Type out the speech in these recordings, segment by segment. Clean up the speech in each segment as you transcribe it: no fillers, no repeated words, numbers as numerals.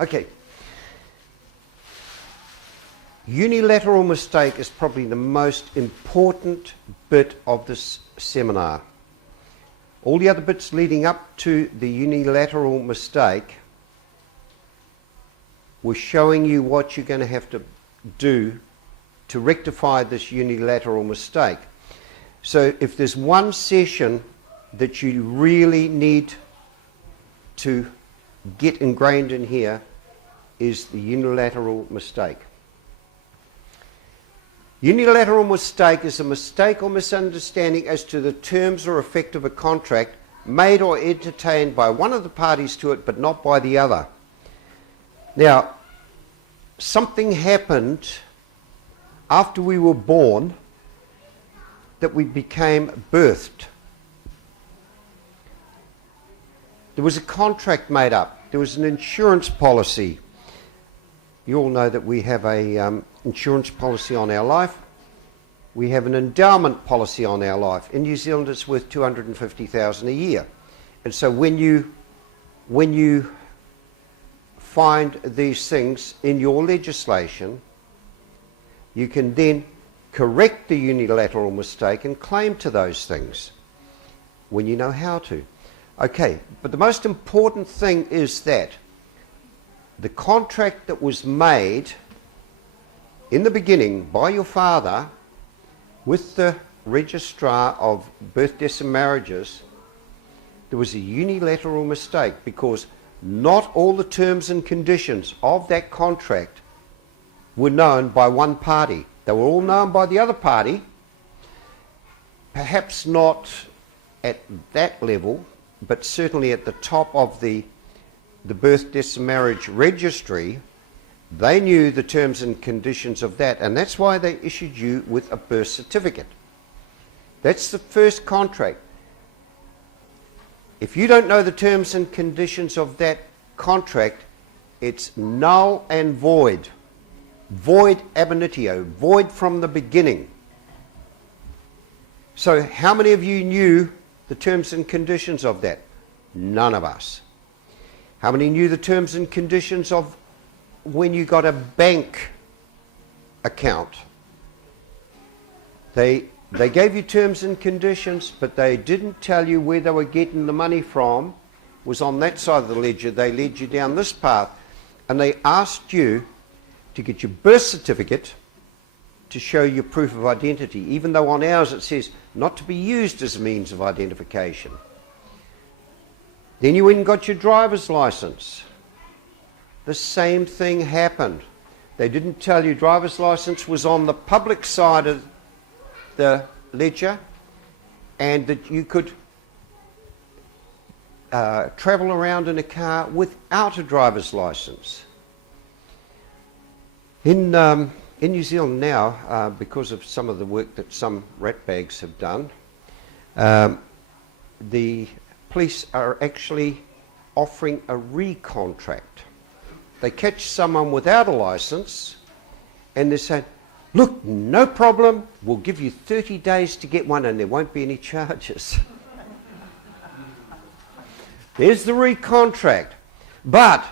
Okay. Unilateral mistake is probably the most important bit of this seminar. All the other bits leading up to the unilateral mistake were showing you what you're going to have to do to rectify this unilateral mistake. So if there's one session that you really need to get ingrained in here, is the unilateral mistake. Unilateral mistake is a mistake or misunderstanding as to the terms or effect of a contract made or entertained by one of the parties to it but not by the other. Now, something happened after we were born that we became birthed. There was a contract made up. There was an insurance policy. You all know that we have a insurance policy on our life. We have an endowment policy on our life. In New Zealand, it's worth $250,000 a year. And so when you find these things in your legislation, you can then correct the unilateral mistake and claim to those things when you know how to. Okay, but the most important thing is that the contract that was made in the beginning by your father with the registrar of birth, deaths and marriages, there was a unilateral mistake because not all the terms and conditions of that contract were known by one party. They were all known by the other party, perhaps not at that level, but certainly at the top of the birth, deaths and marriage registry. They knew the terms and conditions of that, and that's why they issued you with a birth certificate. That's the first contract. If you don't know the terms and conditions of that contract, it's null and void. Void ab initio, void from the beginning. So how many of you knew the terms and conditions of that? None of us. How many knew the terms and conditions of when you got a bank account? They gave you terms and conditions, but they didn't tell you where they were getting the money from. It was on that side of the ledger. They led you down this path, and they asked you to get your birth certificate to show your proof of identity, even though on ours it says not to be used as a means of identification. Then you went and got your driver's license. The same thing happened. They didn't tell you driver's license was on the public side of the ledger and that you could travel around in a car without a driver's license. In New Zealand now, because of some of the work that some ratbags have done, the police are actually offering a recontract. They catch someone without a license and they say, look, no problem, we'll give you 30 days to get one and there won't be any charges. There's the recontract. But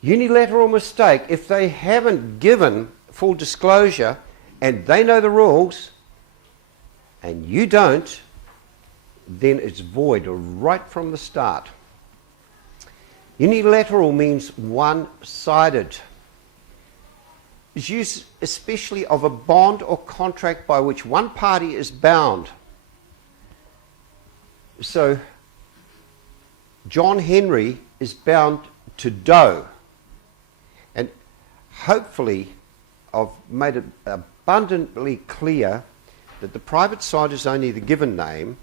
unilateral mistake, if they haven't given full disclosure and they know the rules and you don't, then it's void right from the start. Unilateral means one-sided. It's used especially of a bond or contract by which one party is bound. So John Henry is bound to Doe. And hopefully I've made it abundantly clear that the private side is only the given name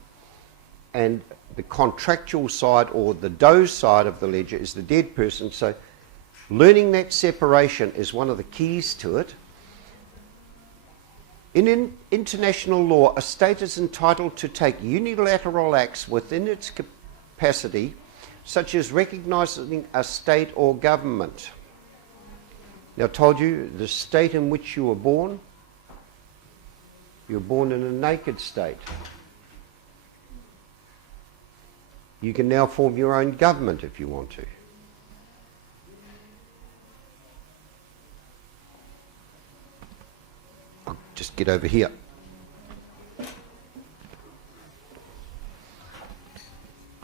and the contractual side or the Doe side of the ledger is the dead person. So learning that separation is one of the keys to it. In international law, a state is entitled to take unilateral acts within its capacity, such as recognizing a state or government. Now, I told you the state in which you were born in a naked state. You can now form your own government if you want to. just get over here.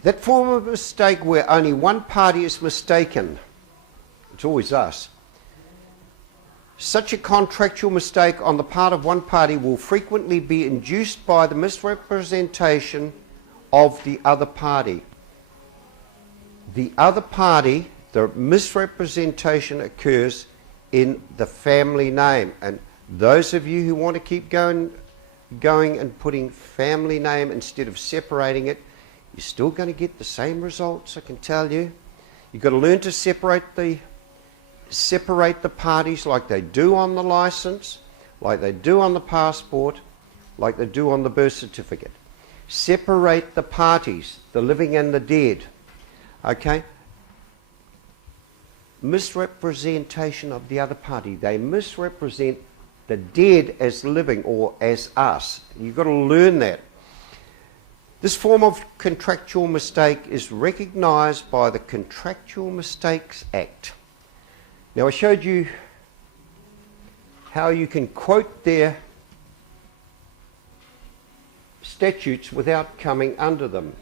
That form of mistake where only one party is mistaken, it's always us. Such a contractual mistake on the part of one party will frequently be induced by the misrepresentation of the other party. The other party, the misrepresentation occurs in the family name. And those of you who want to keep going and putting family name instead of separating it, you're still going to get the same results, I can tell you. You've got to learn to separate the parties like they do on the license, like they do on the passport, like they do on the birth certificate. Separate the parties, the living and the dead. Okay? Misrepresentation of the other party. They misrepresent the dead as living or as us. You've got to learn that. This form of contractual mistake is recognised by the Contractual Mistakes Act. Now, I showed you how you can quote their statutes without coming under them.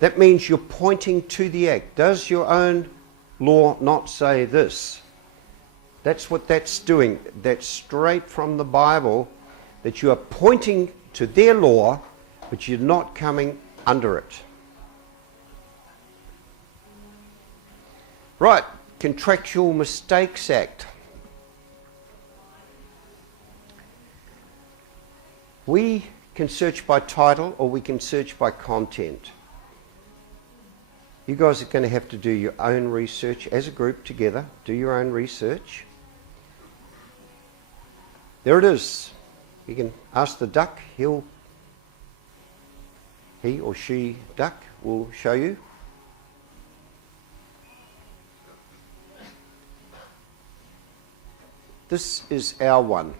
That means you're pointing to the Act. Does your own law not say this? That's what that's doing. That's straight from the Bible, that you are pointing to their law, but you're not coming under it. Right, Contractual Mistakes Act. We can search by title or we can search by content. You guys are going to have to do your own research as a group together. Do your own research. There it is. You can ask the duck. He or she duck will show you. This is our one.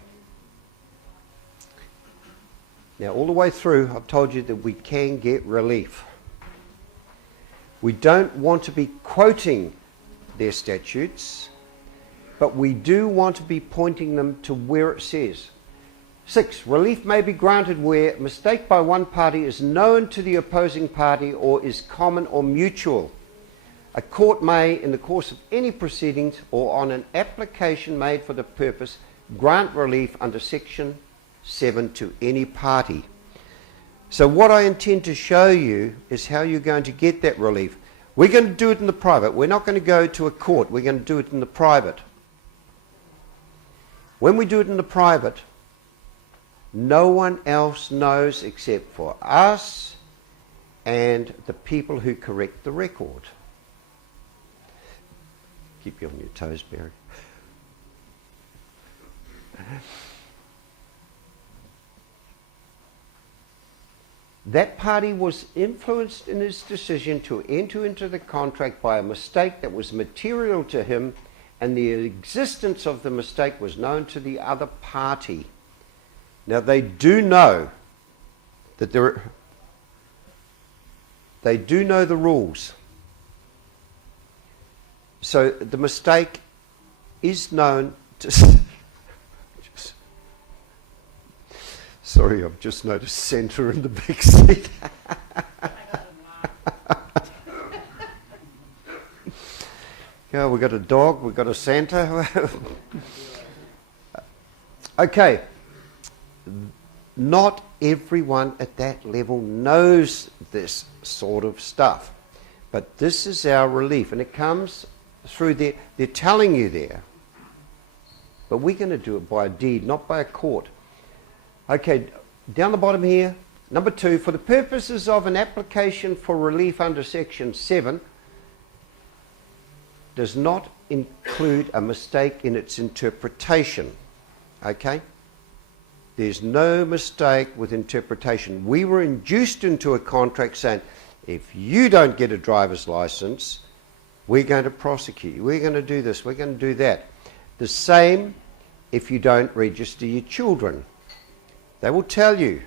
Now, all the way through, I've told you that we can get relief. We don't want to be quoting their statutes, but we do want to be pointing them to where it says. 6. Relief may be granted where mistake by one party is known to the opposing party or is common or mutual. A court may, in the course of any proceedings or on an application made for the purpose, grant relief under Section 7 to any party. So what I intend to show you is how you're going to get that relief. We're going to do it in the private. We're not going to go to a court. We're going to do it in the private. When we do it in the private, no one else knows except for us and the people who correct the record. Keep you on your toes, Barry. That party was influenced in his decision to enter into the contract by a mistake that was material to him, and the existence of the mistake was known to the other party. Now, they do know that they do know the rules. So the mistake is known to... Sorry, I've just noticed Santa in the back seat. Yeah, we've got a dog, we've got a Santa. Okay. Not everyone at that level knows this sort of stuff. But this is our relief, and it comes through they're telling you there. But we're going to do it by a deed, not by a court. Okay, down the bottom here, number 2, for the purposes of an application for relief under Section 7, does not include a mistake in its interpretation. Okay? There's no mistake with interpretation. We were induced into a contract saying, if you don't get a driver's license, we're going to prosecute you. We're going to do this. We're going to do that. The same if you don't register your children. They will tell you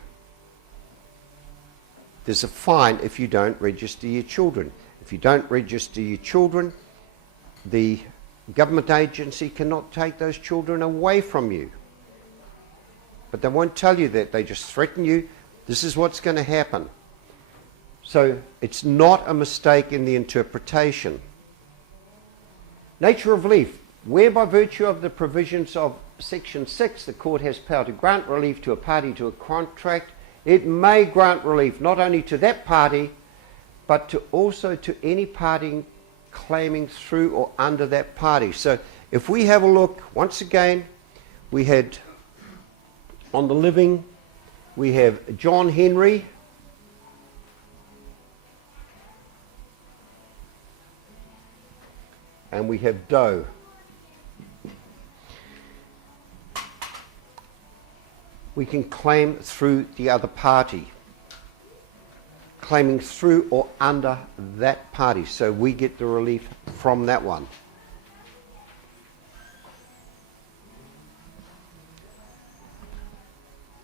there's a fine if you don't register your children. If you don't register your children, the government agency cannot take those children away from you. But they won't tell you that. They just threaten you. This is what's going to happen. So it's not a mistake in the interpretation. Nature of relief. Where by virtue of the provisions of Section 6 the court has power to grant relief to a party to a contract, it may grant relief not only to that party, but also to any party claiming through or under that party. So if we have a look, once again, we had on the living, we have John Henry, and we have Doe. We can claim through the other party, claiming through or under that party. So we get the relief from that one.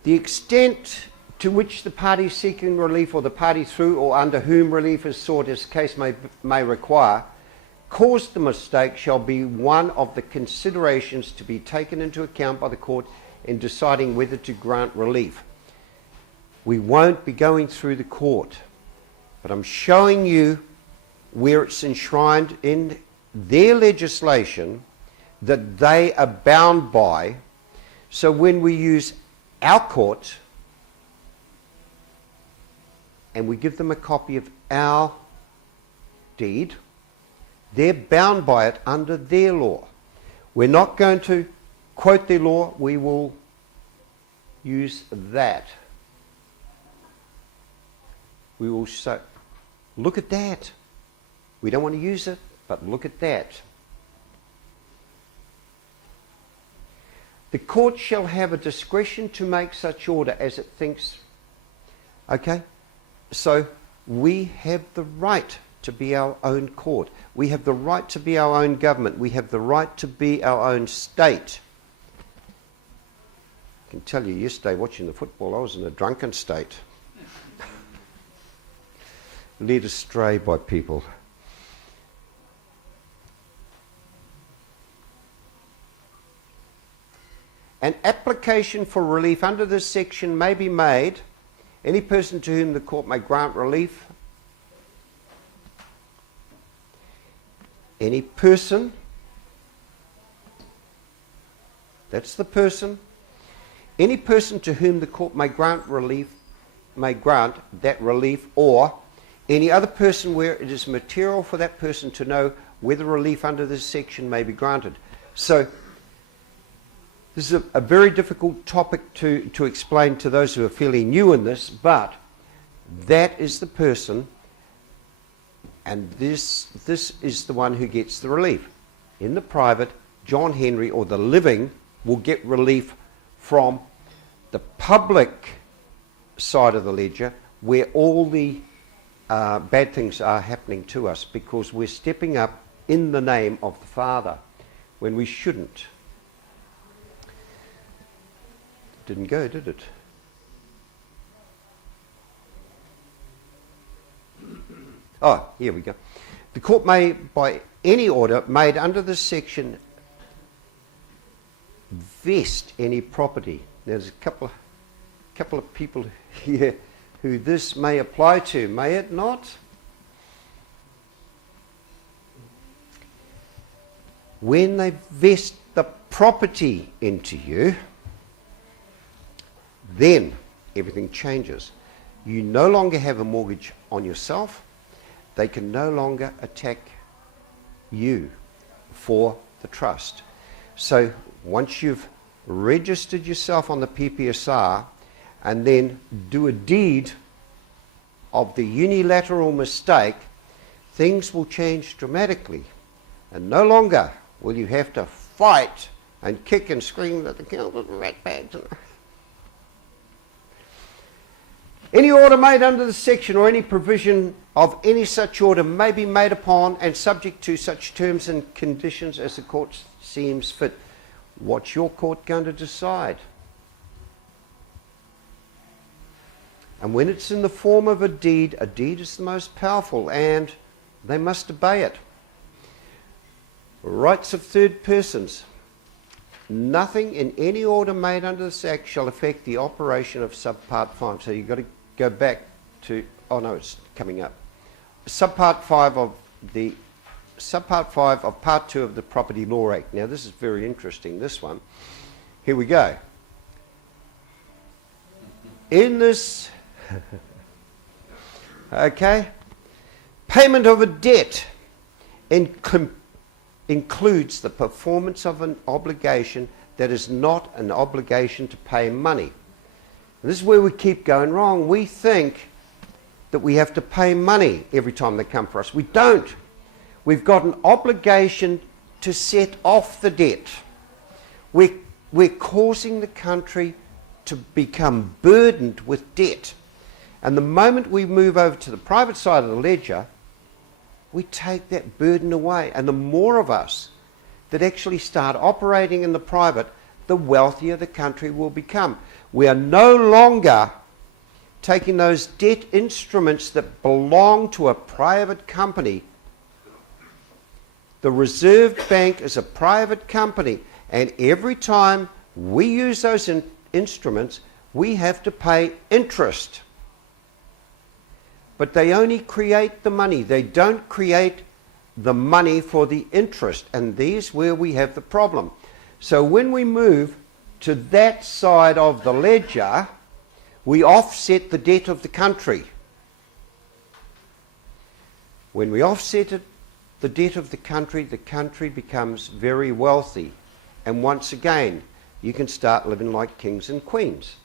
The extent to which the party seeking relief or the party through or under whom relief is sought as the case may require, caused the mistake shall be one of the considerations to be taken into account by the court in deciding whether to grant relief. We won't be going through the court, but I'm showing you where it's enshrined in their legislation that they are bound by. So when we use our court and we give them a copy of our deed, they're bound by it under their law. We're not going to quote their law, we will use that. We will say, look at that. We don't want to use it, but look at that. The court shall have a discretion to make such order as it thinks. Okay? So we have the right to be our own court. We have the right to be our own government. We have the right to be our own state. I can tell you yesterday watching the football, I was in a drunken state. Led astray by people. An application for relief under this section may be made. Any person to whom the court may grant relief. Any person. That's the person. Any person to whom the court may grant relief, may grant that relief, or any other person where it is material for that person to know whether relief under this section may be granted. So this is a very difficult topic to explain to those who are fairly new in this, but that is the person, and this is the one who gets the relief. In the private, John Henry or the living will get relief from the public side of the ledger where all the bad things are happening to us because we're stepping up in the name of the Father when we shouldn't. Didn't go, did it? Oh, here we go. The court may, by any order made under this section, vest any property. There's a couple of people here who this may apply to, may it not? When they vest the property into you, then everything changes. You no longer have a mortgage on yourself. They can no longer attack you for the trust. So once you've registered yourself on the PPSR and then do a deed of the unilateral mistake, things will change dramatically. And no longer will you have to fight and kick and scream that the council rat bags. Any order made under this section or any provision of any such order may be made upon and subject to such terms and conditions as the court seems fit. What's your court going to decide? And when it's in the form of a deed is the most powerful and they must obey it. Rights of third persons. Nothing in any order made under this Act shall affect the operation of subpart 5. So you've got to go back to, oh no, it's coming up. Subpart 5 of Part 2 of the Property Law Act. Now this is very interesting, this one. Here we go. In this, okay, payment of a debt includes the performance of an obligation that is not an obligation to pay money. And this is where we keep going wrong. We think that we have to pay money every time they come for us. We don't. We've got an obligation to set off the debt. We're causing the country to become burdened with debt. And the moment we move over to the private side of the ledger, we take that burden away. And the more of us that actually start operating in the private, the wealthier the country will become. We are no longer taking those debt instruments that belong to a private company. The Reserve Bank is a private company, and every time we use those instruments, we have to pay interest. But they only create the money. They don't create the money for the interest. And there's where we have the problem. So when we move to that side of the ledger, we offset the debt of the country. When we offset the debt of the country becomes very wealthy. And once again, you can start living like kings and queens.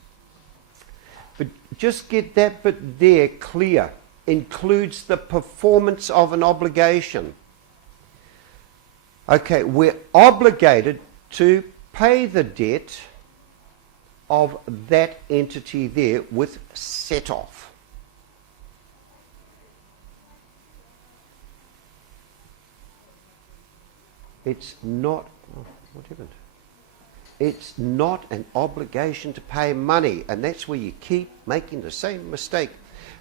But just get that bit there clear. Includes the performance of an obligation. Okay, we're obligated to pay the debt of that entity there with set off. It's not, what happened? It's not an obligation to pay money, and that's where you keep making the same mistake.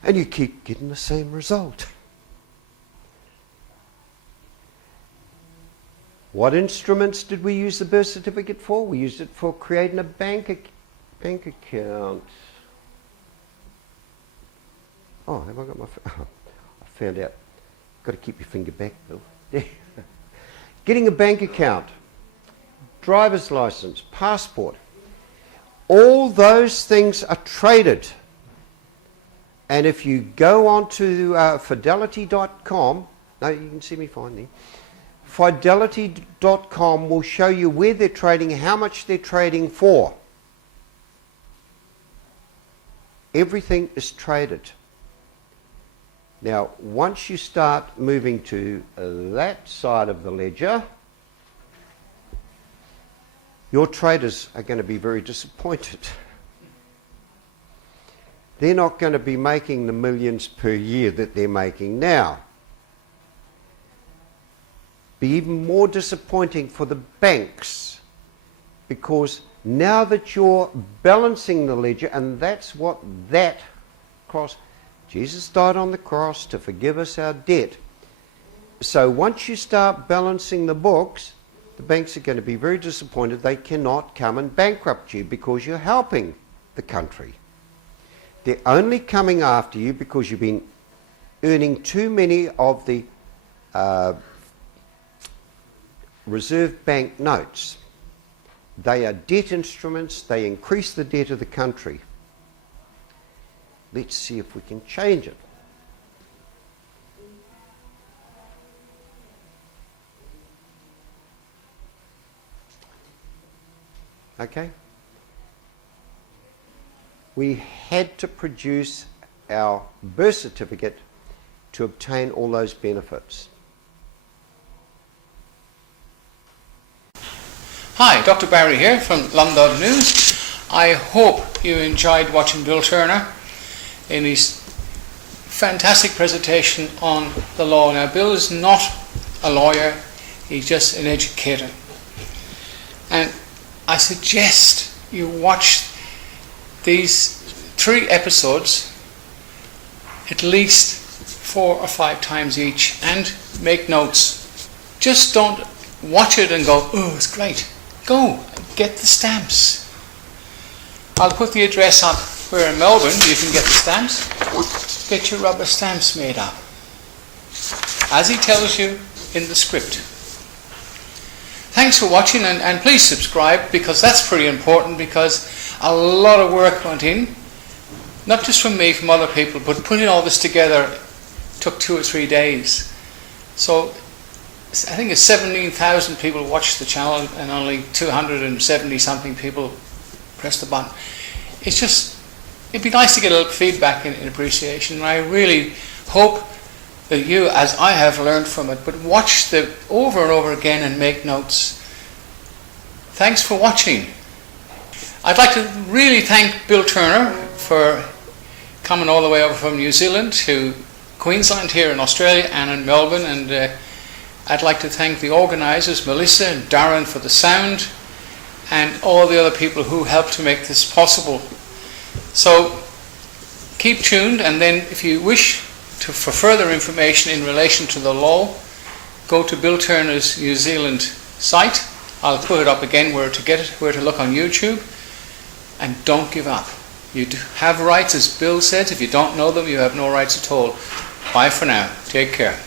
And you keep getting the same result. What instruments did we use the birth certificate for? We used it for creating a bank account. Oh, have I got my... Oh, I found out. Got to keep your finger back, Bill. Getting a bank account, driver's license, passport. All those things are traded. And if you go on to fidelity.com, no, you can see me fine there. Fidelity.com will show you where they're trading, how much they're trading for. Everything is traded. Now, once you start moving to that side of the ledger, your traders are going to be very disappointed. They're not going to be making the millions per year that they're making now. Be even more disappointing for the banks, because now that you're balancing the ledger, and that's what that cross, Jesus died on the cross to forgive us our debt. So once you start balancing the books, the banks are going to be very disappointed. They cannot come and bankrupt you because you're helping the country. They're only coming after you because you've been earning too many of the Reserve Bank notes. They are debt instruments. They increase the debt of the country. Let's see if we can change it. Okay? We had to produce our birth certificate to obtain all those benefits. Hi, Dr. Barry here from London News. I hope you enjoyed watching Bill Turner in his fantastic presentation on the law. Now, Bill is not a lawyer, he's just an educator. And I suggest you watch these 3 episodes at least 4 or 5 times each and make notes. Just don't watch it and go, oh, it's great. Go, get the stamps. I'll put the address up where in Melbourne you can get the stamps. Get your rubber stamps made up, as he tells you in the script. Thanks for watching, and please subscribe, because that's pretty important, because a lot of work went in, not just from me, from other people, but putting all this together took 2 or 3 days. So I think it's 17,000 people watched the channel and only 270 something people pressed the button. It's just, it'd be nice to get a little feedback in appreciation, and I really hope that you, as I have learned from it, but watch the over and over again and make notes. Thanks for watching. I'd like to really thank Bill Turner for coming all the way over from New Zealand to Queensland here in Australia and in Melbourne, and I'd like to thank the organisers, Melissa and Darren, for the sound, and all the other people who helped to make this possible. So keep tuned, and then if you wish for further information in relation to the law, go to Bill Turner's New Zealand site. I'll put it up again where to get it, where to look on YouTube, and don't give up. You have rights, as Bill says. If you don't know them, you have no rights at all. Bye for now. Take care.